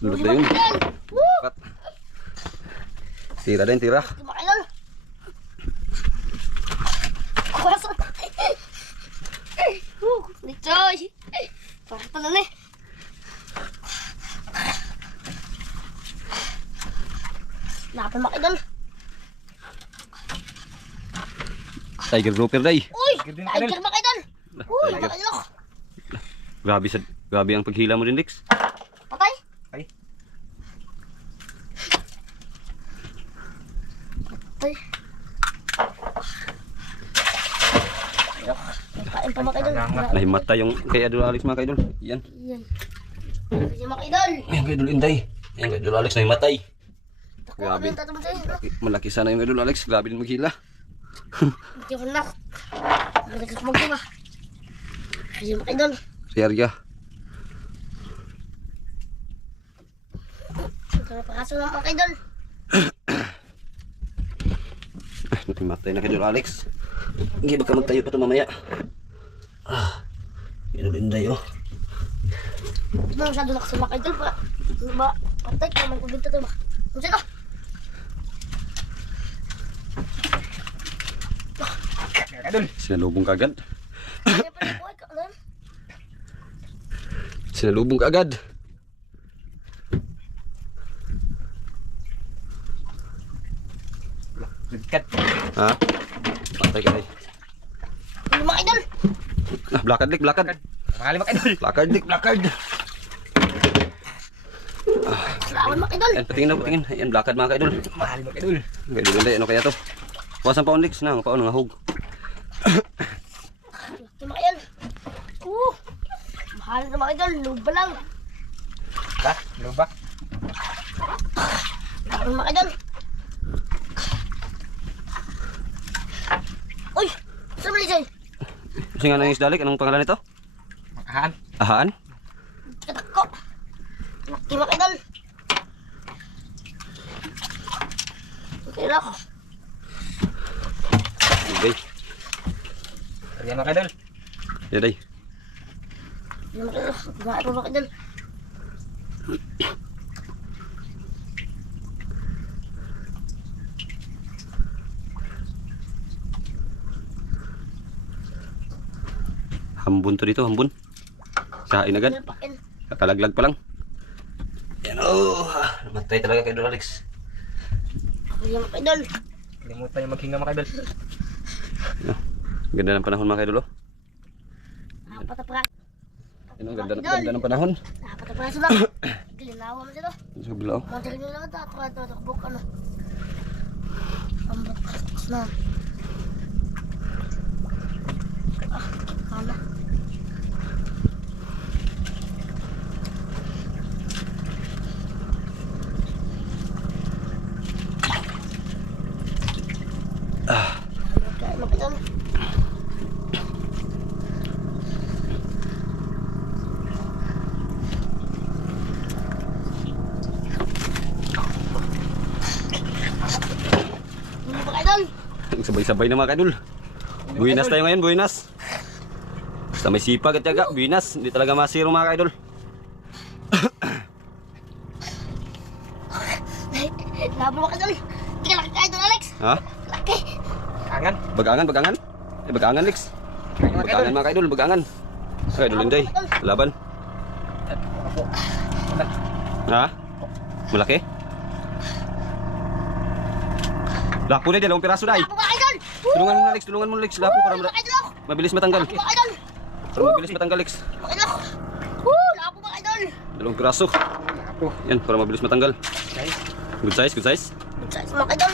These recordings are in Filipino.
Lulot na yun. Tira din, tira. Mga idol. Kurasot. Nichoy. Pakita na ni. Napin mga idol. Tiger grouper day. Uy! Tiger mga idol. Uy, mga idol. Grabe ang paghila mo din, Lex. Patay. Ay. Patay. Kain pa mga idol. Nahimatay yung kay Idol Alex mga kaidol. Yan. Yan. Yan mga idol. Yan kay Idol Inday. Yan kay Idol Alex nahimatay. Grabe. Malaki sana yung Idol Alex. Grabe din maghila. Hindi ko na. Malaki ko magdiba. Yan mga idol. Serya. Napakaso ng mga idol. Nahimatay na kay Idol Alex. Hindi baka magtayo pa ito mamaya. Idol Inday oh. Hindi mo masyado na kasi mga idol pa. Ba? Patay ka man kung dito ito ba? Kung sino? Sinalubong kagad. Kaya pa na buhay ka. Ano? Sinalubong kagad. Ligkat. Ha? Patay ka day. Ano mga idol? Blakad Lik, blakad. Mga limak idol. Blakad Lik, blakad. Salawan mga idol. Yan, patingin na, patingin. Yan, blakad mga kaidol. Mga limak idol. Kaya Idol Inday, ano kaya to? Wasan paon Lex na, paon nga hug. Laki mga idol. Mahal na mga idol. Luba lang. Ha? Luba? Salawan mga idol. Uy! Saan mo Lizoy? Kasi nga nang isda Lik, anong pangalan nito? Ahaan. Ahaan? Katako. Laki mga idol. Okay lang. Okay. Ayan mga idol. Yan day. Yan mga idol. Gaya pa mga idol. Hambun to dito, hambun. Kain agad. Pakin. Kakalaglag pa lang. Yan oh. Namatay talaga kay Idol Alex. Yan mga idol. Kalimutan yung maghinga mga idol. Ganda ng panahon mga kaidol oh. Apat na pra. Yan oh, ganda ng panahon. Apat na praso lang. Gilinawa mo sila. Sa kabila oh. Mantarin nyo lang ito. Ako takbok ano. Ambot kastos na. Kala. Kaya makita mo. Hindi ba idol? Sabay-sabay na mga kaidol. Buenas tayo ngayon, buenas. Basta may sipag at tiyaga, buenas. Hindi talaga masiro mga kaidol. Labo mo idol. Hindi ka laki ka idol Alex. Ha? Laki. Angan. Bagangan, bagangan. Bagangan Lex. Bagangan mga kaidol, bagangan. Idol Inday, laban. Ha? Malaki? Lapo na, dalawang piraso na Labo mga idol. Tulungan mo Lex, lapo para Mga idol. mabilis matanggal. Mga idol. Para mabilis matanggal Lex. Mga idol. Labo mga idol. Dalawang piraso. Yan, para mabilis matanggal. Guys. Good size, good size. Size mga idol.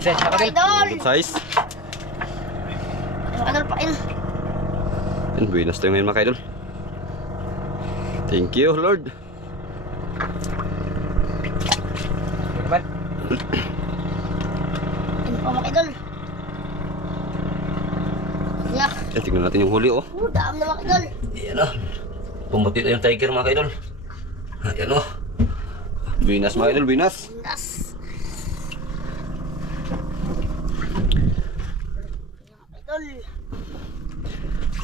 Set mga Mga idol. idol. Good size. Mga idol pain. Yan, buenas tayo ngayon mga kaidol. Thank you, Lord. Naman. Ano pa mga idol? Yak. Tingnan natin yung huli oh. Dami na mga idol. Ayan oh. Pumuti na yung tiger mga kaidol. Ayan oh. Buenas mga idol, buenas. Nas. Mga idol.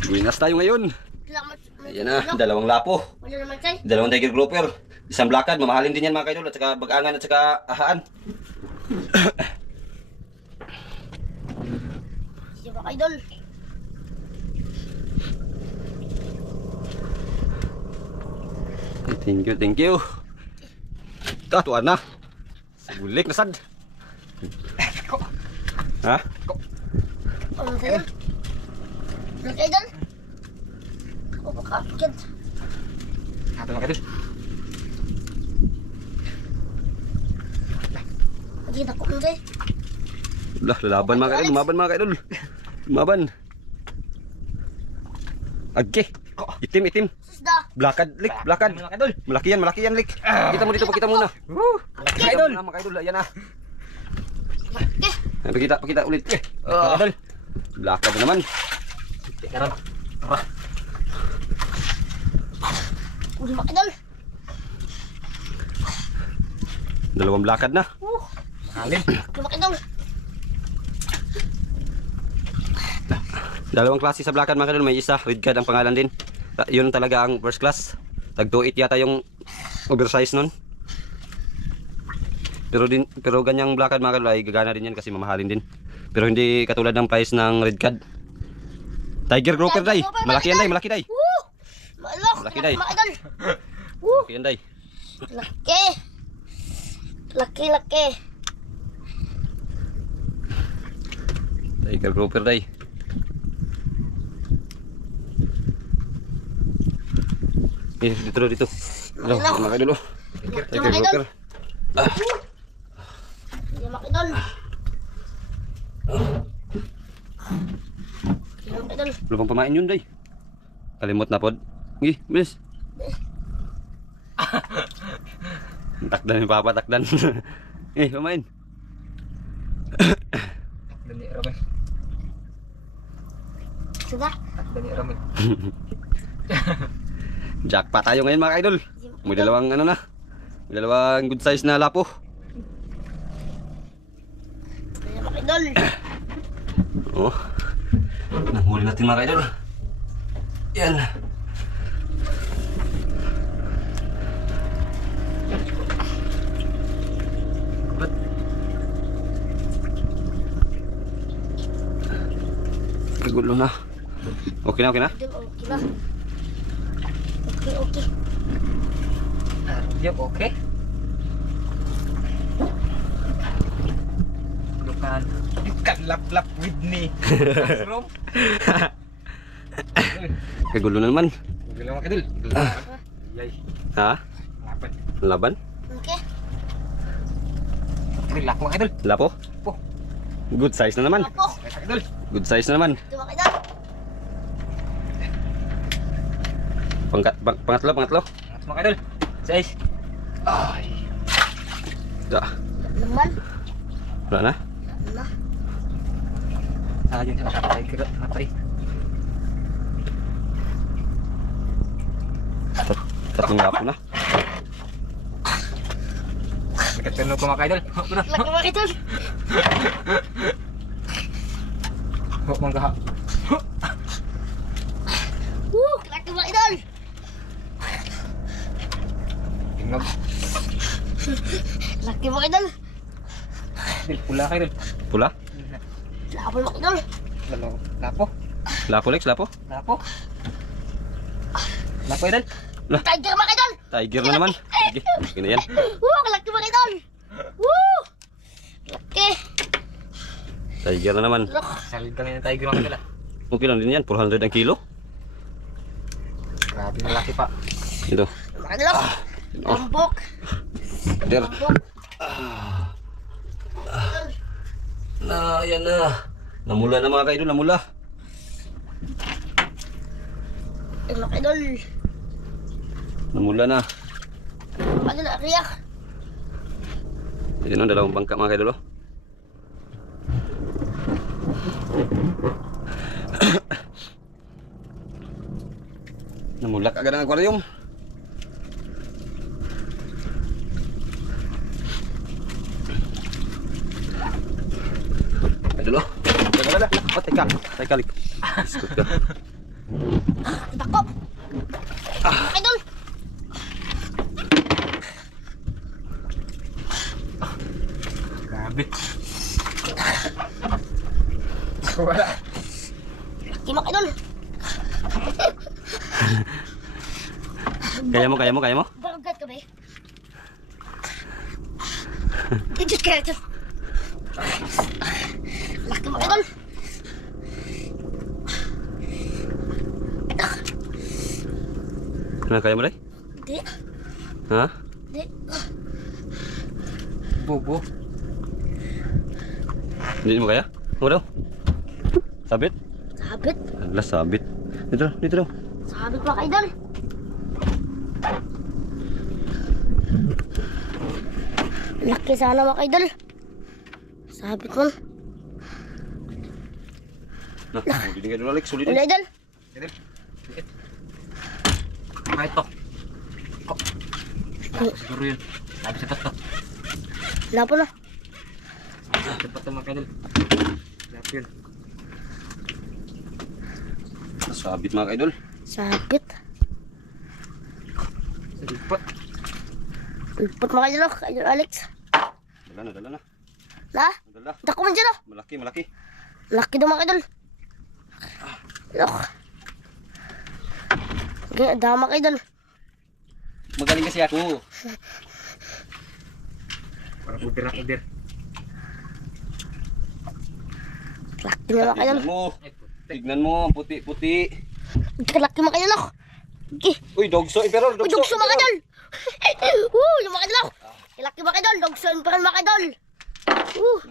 Buenas tayo ngayon. Kailangan Ayan na, dalawang lapo. Wala naman tay. Dalawang tiger grouper. Isang blakad, mamahalin din yan mga kaidol. At saka bagangan at saka ahaan. Sige mga idol. Thank you, thank you. Tuan na. Bulik na sad. Ha? Ano tayo? Mga idol. Ako makakakit. Ito mga idol. Magkita ko mo tayo. Lah, lalaban mga kaidol. Lumaban mga kaidol. Lumaban. Agke. Itim, itim. Susda. Blakad, lik, blakad. Mga idol. Malaki yan, lik. Kita mo dito, pakita muna. Mga idol. Mga kaidol, ayan na. Okay. Ay, pakita ulit. Mga idol. Blakad na naman. Karon. Tara. Uli mga idol. Dalawang blakad na. Halin. Uli mga idol. Dalawang klase sa blakad mga kaidol. May isa, red card ang pangalan din. Yun talaga ang first class. Tag-2.8 yata yung oversize nun. Pero ganyang blakad mga kaidol ay gagana din yan kasi mamahalin din. Pero hindi katulad ng price ng red card. Tiger grouper day. Malaki yan day, malaki day. Woo! Malak. Laki, day. Mga idol. Woo! Malaki yan day. Laki. Laki. Tiger grouper day. Dito. Hello, mga kaidol. Tiger grouper. Sige mga idol. Sige mga idol. Lupang pamain yun day. Kalimot na pod. Gi, bilis. Takdan ni Papa, takdan. Pamain. Dani Ramil. Sudah. Dani Ramil. Jackpot tayo ngayon mga idol. May dalawang ano na. May dalawang good size na lapo. Sige mga idol. Oh. Nahuli natin mga idol. Yan. Kagulo na. Okay na. Idol, okay na. Okay. Yup, okay. You can lap with me. Bro. Kagulo na naman. Gila mga idol. Yay. Ha? Laban. Laban? Okay. Relax mga idol. Lapo? Po. Good size na naman. Ako. Mga idol. Good size na naman. Ito mga idol. Pangatlo. Mga idol. 6. Ay. Da. Naman. Wala na? Na. Yun sa tiger. Matay. Tatlong lapo na. Nagkatunog ko mga idol. Laki mga idol. Huwag mong gaha. Woo! Laki mga idol. Tingnog. Laki mga idol. Idol, pula ka idol. Pula? Lapo mga idol. Lapo. Lapo Lex, lapo? Lapo. Lapo idol. Tiger mga idol. Tiger na naman. Sige, sige na yan. Woo! Laki mga idol. Woo! Laki. Tiger na naman. Look. Salid kami ng tiger mga idol. Okay lang din yan, 400 ang kilo. Grabe na laki pa. Ito. Mga idol. Lambok. Der. Lambok. Yan na. Namula na mga kaidol, namula. Mga idol. Namula na. Mga idol, ariyak. Yan o, dalawang bangka mga kaidol. Namula agad ang aquarium. Kaidol. Teka. Iskot ka. Takop. Mga idol. Grabe. Wala. Laki mga idol. Kaya mo? Barugat ka ba eh? Diyos ka ito. Laki mga idol. Kaya mo, Day? Di. Ha? Di. Bobo. Hindi mo kaya? Ano daw? Sabit? Sabit. Ala, sabit. Dito daw. Sabit mga idol. Laki sana mga idol. Sabit man. Nah, hindi ka doon, Alex. Sulit Mga idol. Idol. Liit. Kahit to. Siguro yun. Sabi sa to. Lapo na. Dapat to mga idol. Dapat yun. Sabit mga idol. Sabit. Sa lipot. Lipot mga idol. Idol Alex. Dala na. Na? Dala. Dako man dyan oh. Malaki. Laki daw mga idol. Look. Okay, dama mga idol. Magaling kasi ako. Para udir. Laki na mga idol. Tignan mo, puti. Laki mga idol. Okay. Uy, dogso, Emperor, Uy, dugso mga idol. Yung mga idol. Laki mga idol. Dugso pero mga idol.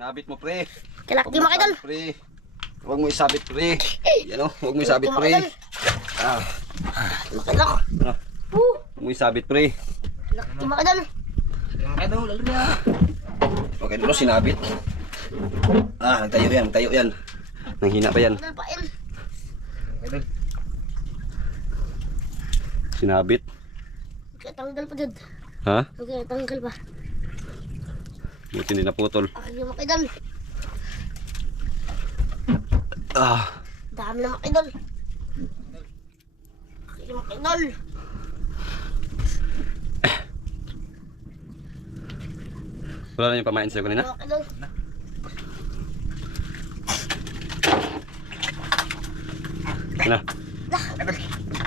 Nabit mo, pre. Laki mga idol. Pre. Huwag mo isabit, pre. Yan o, huwag mo isabit, Laki, mga pre. idol. Laki idol. Huwag mo isabit, pre. Laki mga idol. Mga idol, lalo na. Okay, dito sinabit. Nagtayo yan. Nanghina pa yan. Idol pa yan. Mga idol. Sinabit. Okay, tanggal pa dyan. Ha? Okay, tanggal pa. Buti hindi naputol. Yung mga idol. Dami na mga idol. Yung mga idol. Wala na yung pamain sa'yo kanina? Mga idol. Na.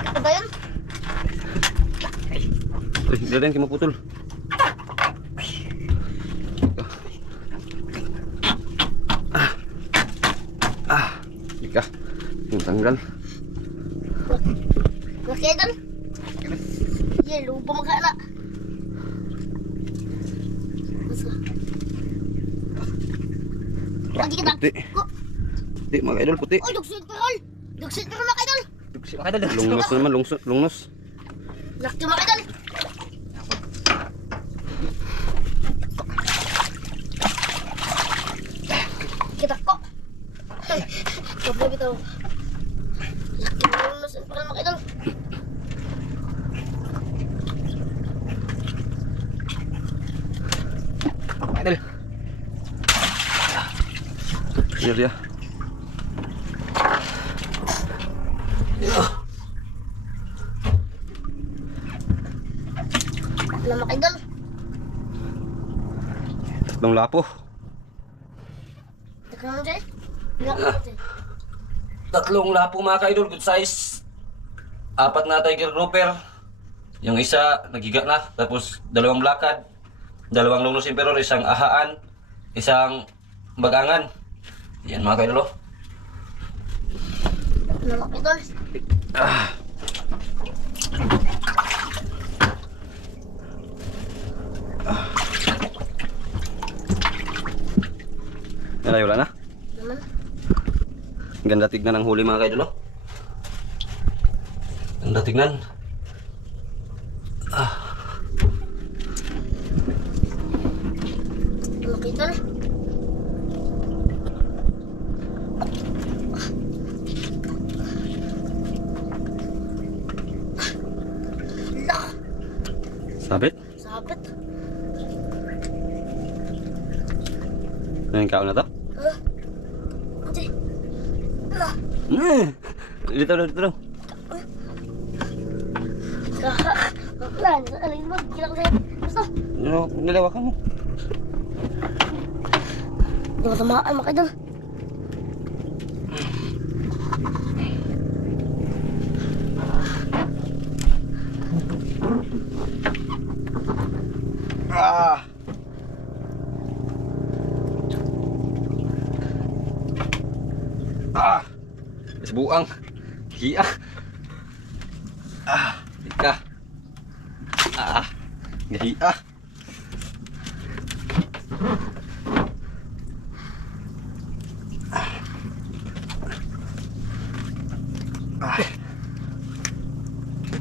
Ano ba yun? Dala yan, kimaputol. Ika. Yung tanggal. Laki idol. Yeah, lupa magkana. Masa? Lagi kita. Puti. Puti, mga idol, puti. Oh, dugsin perol. Dugsin perol mga idol. Duksi mga idol. Lungnos naman, lungnos. Laki mga idol. Kita ko. Problema ito. Laki mga dugsin perol mga idol. Mga idol. Iya. Alam mga idol. Tatlong lapo. Teka naman dyan. Laki naman dyan. Tatlong lapo mga ka-idol, good size. 4 na tiger grouper. Yung isa nagiga na, tapos 2 blakad, 2 lungnos emperor, isang ahaan, isang bagangan. Yan mga ka-idol. Alam mga idol. Yan, wala na. Naman. Ganda tignan ang huli mga ka-idol. Ganda tignan. Alam mga idol. Lah. Sabit. Sabit. Yan yung kaon na to. Ate. Lah. Dito daw. Ka. Saan? Alin mo? Kila ko sa'yo. Basta. Nilawakan mo. Hindi ko tamaan mga idol. Ah! Ah! Isbuang. Hiya. Ah! Ika. Ah! Gahiya. Ah!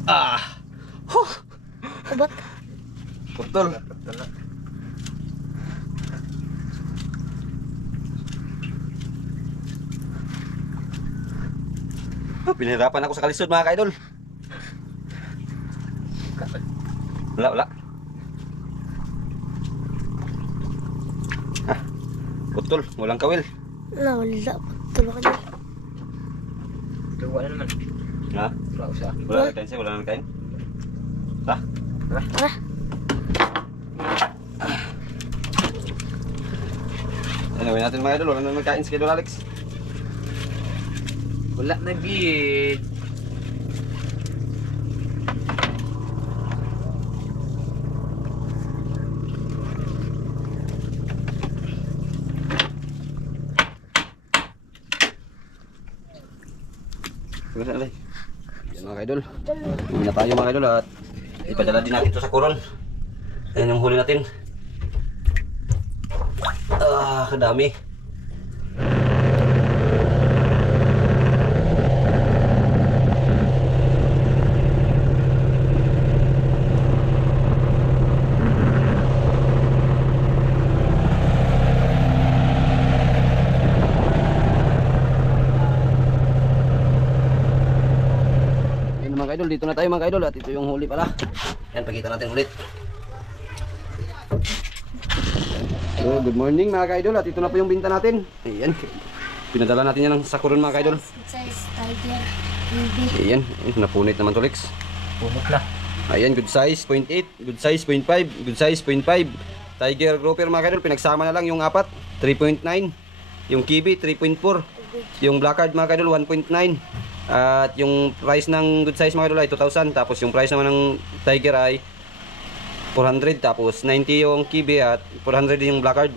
Ah! Huh! Ubat. Putol. Pinahirapan ako sa kalisod mga ka-idol. Wala. Ah, putol, walang kawil. Wala. Tulo ka dyan. Gawa na naman. Ha? Wala ko siya. Wala na kain siya, wala na kain. Ha? Tara. Ano gawin natin mga idol? Wala na kain si Idol Alex. Wala na gid. Wala na. Yan mga idol. Uwi na tayo mga idol at ipadala din natin ito sa kuron. Ayan yung huli natin. Ah, kadami. Mga idol, dito na tayo mga idol at ito yung huli pala. Yan, pakita natin ulit. So, good morning mga idol at ito na po yung binta natin. Ayan, pinadala natin yan sa kuron mga idol. Size tiger. Baby. Ayan, napunit naman to Lex. Pumot na. Ayan, good size 0.8, good size 0.5, good size 0.5. Tiger grouper mga idol, pinagsama na lang yung apat, 3.9. Yung kiwi 3.4. Yung blackguard mga idol 1.9. At yung price ng good size mga idol ay 2,000. Tapos yung price naman ng tiger ay 400. Tapos 90 yung kiwi at 400 yung blackguard.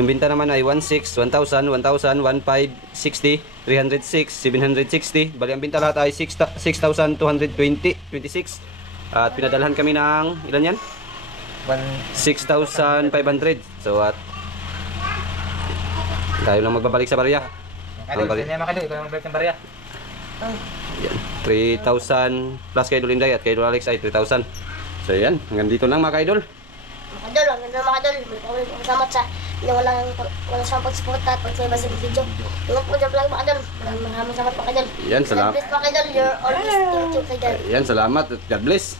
Yung binta naman ay 1,600, 1,000, 1,000, 1,500, 60, 306, 760. Bali ang binta lahat ay 6,226. At pinadalhan kami ng ilan yan? 6,500. So at tayo lang magbabalik sa barya. Kadol, saan mga kadol? Ikaw yung magbalik ng barya. Yan, 3,000 plus kay Idol Inday at kay Idol Alex ay 3,000. So yan, hanggang dito lang mga ka-idol. Mga idol, ang ganda mga idol. Salamat sa inyo walang sa pagsuporta at pag-save sa video. Ingat po dyan lang mga idol. Maraming salamat mga idol. Yan, salamat. God bless mga idol. You're always thank you, idol. Yan, salamat at God bless.